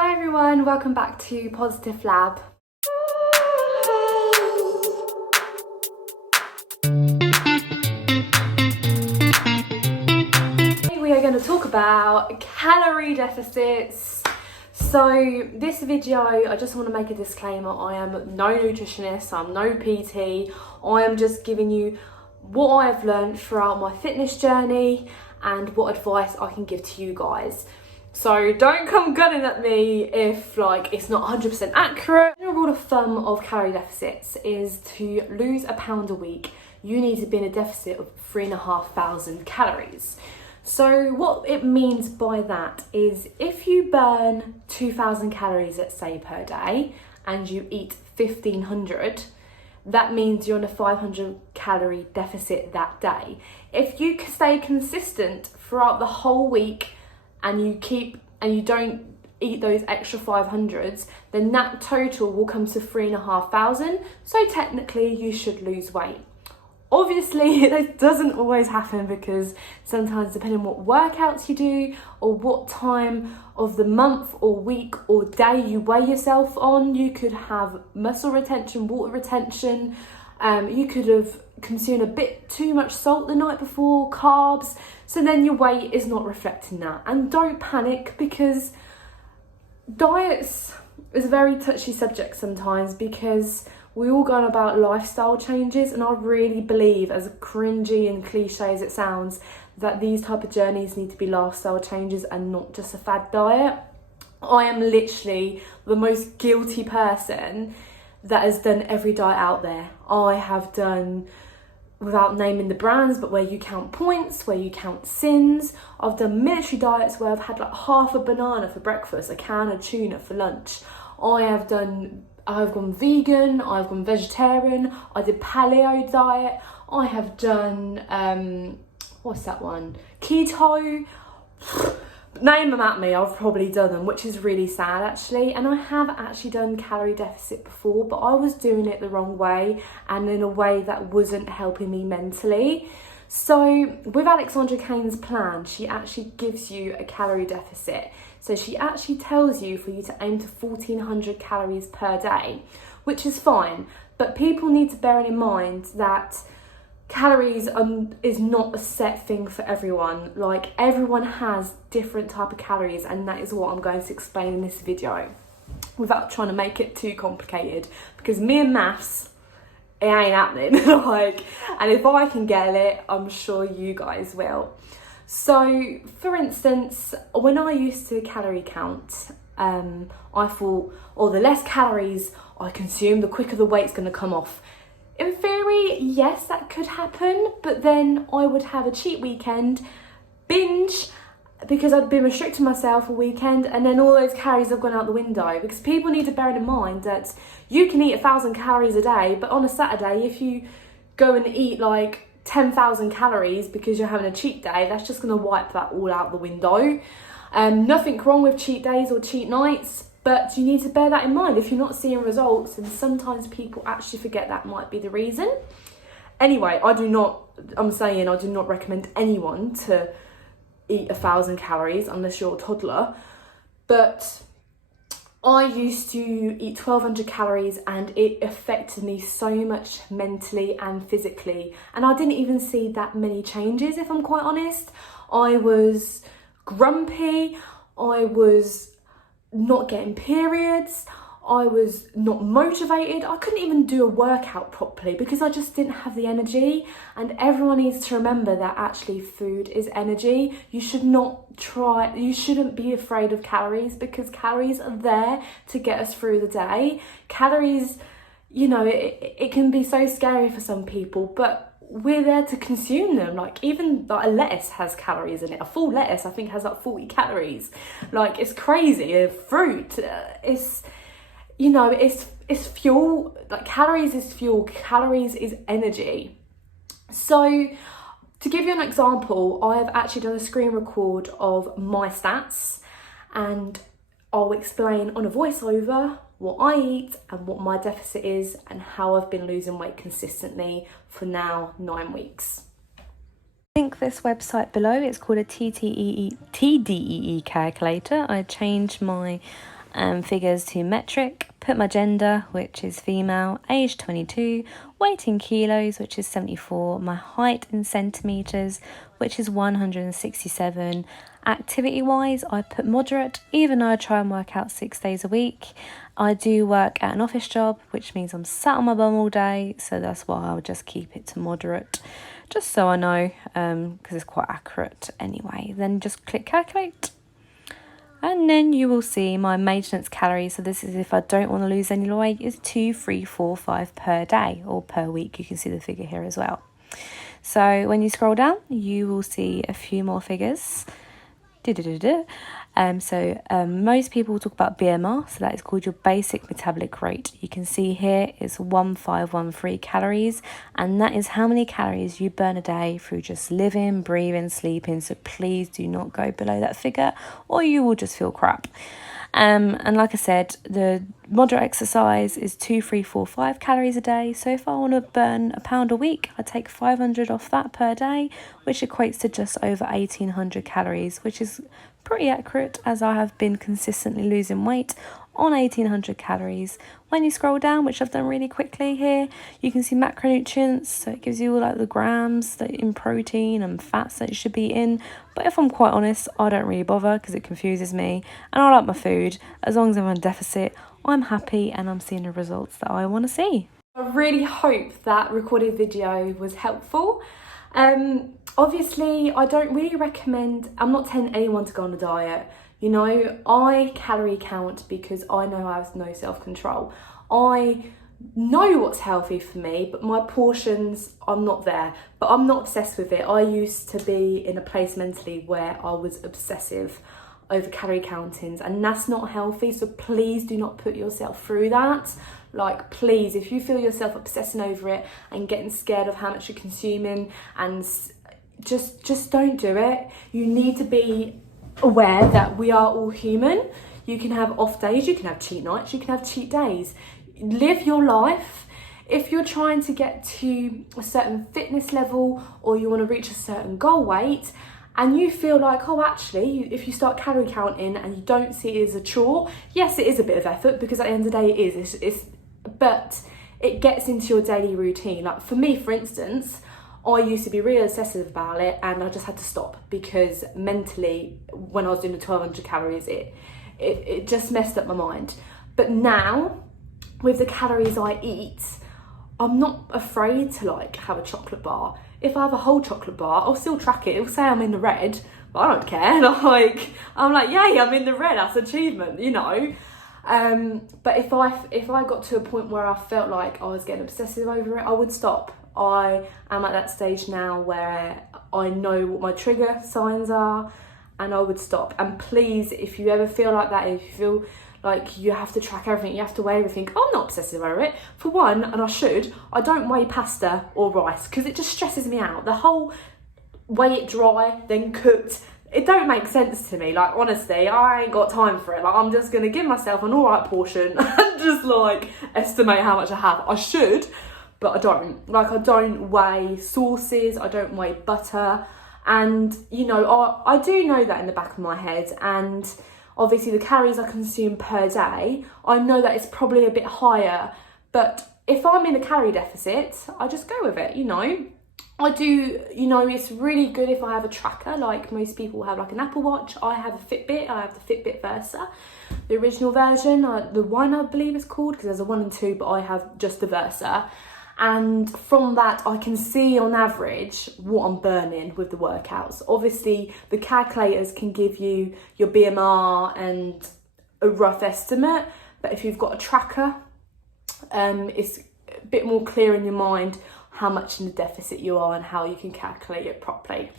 Hi everyone, welcome back to Positiveflab. Today we are going to talk about calorie deficits. So this video, I just want to make a disclaimer, I am no nutritionist, I'm no PT, I am just giving you what I've learned throughout my fitness journey and what advice I can give to you guys. So don't come gunning at me if it's not 100% accurate. The rule of thumb of calorie deficits is to lose a pound a week, you need to be in a deficit of 3,500 calories. So what it means by that is if you burn 2,000 calories, let's say, per day, and you eat 1,500, that means you're on a 500 calorie deficit that day. If you stay consistent throughout the whole week and you don't eat those extra 500s, then that total will come to 3,500. So technically you should lose weight. Obviously, it doesn't always happen because sometimes depending on what workouts you do or what time of the month or week or day you weigh yourself on, you could have muscle retention, water retention, you could have consumed a bit too much salt the night before, carbs, so then your weight is not reflecting that. And don't panic, because diets is a very touchy subject sometimes because we all go on about lifestyle changes, and I really believe, as cringy and cliche as it sounds, that these type of journeys need to be lifestyle changes and not just a fad diet. I am literally the most guilty person that has done every diet out there. I have done, without naming the brands, but where you count points, where you count sins. I've done military diets where I've had half a banana for breakfast, a can of tuna for lunch. I've gone vegan, I've gone vegetarian, I did paleo diet, I have done, what's that one? Keto. Name them at me, I've probably done them, which is really sad actually. And I have actually done calorie deficit before, but I was doing it the wrong way and in a way that wasn't helping me mentally. So with Alexandra Kane's plan, she actually gives you a calorie deficit. So she actually tells you for you to aim to 1,400 calories per day, which is fine. But people need to bear in mind that calories is not a set thing for everyone. Like, everyone has different type of calories, and that is what I'm going to explain in this video without trying to make it too complicated, because me and maths, it ain't happening. And if I can get it, I'm sure you guys will. So for instance, when I used to calorie count, I thought, the less calories I consume, the quicker the weight's going to come off. In theory, yes, that could happen, but then I would have a cheat weekend, binge, because I'd been restricting myself a weekend, and then all those calories have gone out the window. Because people need to bear in mind that you can eat 1,000 calories a day, but on a Saturday, if you go and eat 10,000 calories because you're having a cheat day, that's just going to wipe that all out the window. Nothing wrong with cheat days or cheat nights, but you need to bear that in mind. If you're not seeing results, and sometimes people actually forget that might be the reason. Anyway, I do not recommend anyone to eat 1,000 calories unless you're a toddler. But I used to eat 1,200 calories and it affected me so much mentally and physically. And I didn't even see that many changes, if I'm quite honest. I was grumpy, I was not getting periods, I was not motivated, I couldn't even do a workout properly because I just didn't have the energy. And everyone needs to remember that actually food is energy. You shouldn't be afraid of calories, because calories are there to get us through the day. Calories, it can be so scary for some people, but we're there to consume them. Even a lettuce has calories in it. A full lettuce, I think, has 40 calories. It's crazy. A fruit, it's fuel. Calories is fuel. Calories is energy. So to give you an example, I have actually done a screen record of my stats, and I'll explain on a voiceover what I eat and what my deficit is and how I've been losing weight consistently for now 9 weeks. Link this website below. It's called a TDEE Calculator. I changed my figures to metric, put my gender, which is female, age 22, weight in kilos, which is 74, my height in centimetres, which is 167. Activity wise, I put moderate, even though I try and work out 6 days a week. I do work at an office job, which means I'm sat on my bum all day, so that's why I'll just keep it to moderate, just so I know, because it's quite accurate anyway. Then just click calculate. And then you will see my maintenance calories. So this is if I don't want to lose any weight, is 2, 3, 4, 5 per day or per week. You can see the figure here as well. So when you scroll down, you will see a few more figures. Most people talk about BMR, so that is called your basic metabolic rate. You can see here is 1513 calories, and that is how many calories you burn a day through just living, breathing, sleeping. So please do not go below that figure or you will just feel crap. And like I said, the moderate exercise is 2, 3, 4, 5 calories a day. So if I want to burn a pound a week, I take 500 off that per day, which equates to just over 1800 calories, which is pretty accurate as I have been consistently losing weight on 1800 calories. When you scroll down, which I've done really quickly here, you can see macronutrients, so it gives you all like the grams that in protein and fats that you should be in. But if I'm quite honest, I don't really bother because it confuses me, and I like my food. As long as I'm on a deficit, I'm happy and I'm seeing the results that I want to see. I really hope that recorded video was helpful. Obviously, I don't really recommend, I'm not telling anyone to go on a diet. You know, I calorie count because I know I have no self-control. I know what's healthy for me, but my portions, I'm not there. But I'm not obsessed with it. I used to be in a place mentally where I was obsessive over calorie countings, and that's not healthy. So please do not put yourself through that. Like, please, if you feel yourself obsessing over it and getting scared of how much you're consuming, and just don't do it. You need to be aware that we are all human. You can have off days, you can have cheat nights, you can have cheat days. Live your life. If you're trying to get to a certain fitness level or you want to reach a certain goal weight and you feel like, oh, actually, if you start calorie counting and you don't see it as a chore, yes, it is a bit of effort, because at the end of the day it is, but it gets into your daily routine. Like for me, for instance, I used to be really obsessive about it, and I just had to stop because mentally, when I was doing the 1200 calories, it just messed up my mind. But now, with the calories I eat, I'm not afraid to like have a chocolate bar. If I have a whole chocolate bar, I'll still track it. It'll say I'm in the red, but I don't care. I'm like, yay, I'm in the red. That's achievement, you know. But if I got to a point where I felt like I was getting obsessive over it, I would stop. I am at that stage now where I know what my trigger signs are, and I would stop. And please, if you ever feel like that, if you feel like you have to track everything, you have to weigh everything, I'm not obsessive over it. For one, and I don't weigh pasta or rice because it just stresses me out. The whole weigh it dry, then cooked, it don't make sense to me. Like, honestly, I ain't got time for it. Like, I'm just gonna give myself an alright portion and just like estimate how much I have. I should, but I don't. Like, I don't weigh sauces, I don't weigh butter. And, you know, I do know that in the back of my head. And obviously the calories I consume per day, I know that it's probably a bit higher. But if I'm in a calorie deficit, I just go with it, you know. I do, you know, it's really good if I have a tracker, like most people have like an Apple Watch. I have a Fitbit, I have the FitbitVersa, the original version, the one I believe it's called, because there's a 1 and 2, but I have just the Versa. And from that, I can see on average what I'm burning with the workouts. Obviously, the calculators can give you your BMR and a rough estimate, but if you've got a tracker, it's a bit more clear in your mind how much in the deficit you are and how you can calculate it properly.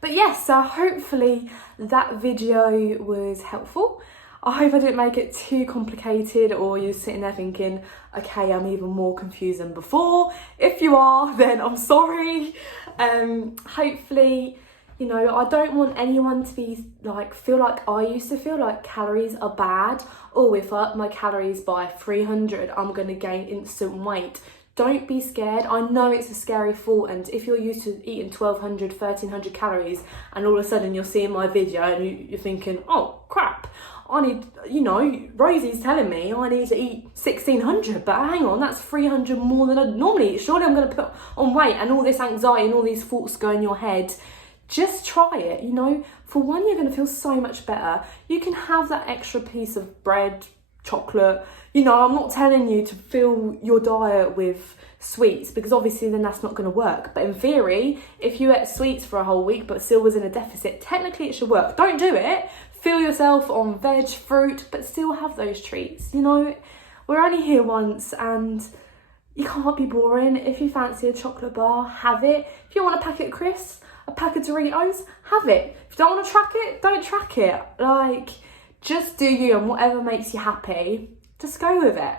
But yes, so hopefully that video was helpful. I hope I didn't make it too complicated or you're sitting there thinking, okay, I'm even more confused than before. If you are, then I'm sorry. Hopefully, you know, I don't want anyone to be like, feel like I used to feel like calories are bad. Oh, if I up my calories by 300, I'm going to gain instant weight. Don't be scared. I know it's a scary thought, and if you're used to eating 1200, 1300 calories and all of a sudden you're seeing my video and you're thinking, oh crap, you know, Rosie's telling me I need to eat 1,600, but hang on, that's 300 more than I normally eat. Surely I'm going to put on weight, and all this anxiety and all these thoughts go in your head. Just try it, you know. For one, you're going to feel so much better. You can have that extra piece of bread, chocolate. You know, I'm not telling you to fill your diet with sweets, because obviously then that's not going to work. But in theory, if you ate sweets for a whole week but still was in a deficit, technically it should work. Don't do it. Fill yourself on veg, fruit, but still have those treats. You know, we're only here once, and you can't be boring. If you fancy a chocolate bar, have it. If you want a packet of crisps, a pack of Doritos, have it. If you don't want to track it, don't track it. Like, just do you, and whatever makes you happy, just go with it.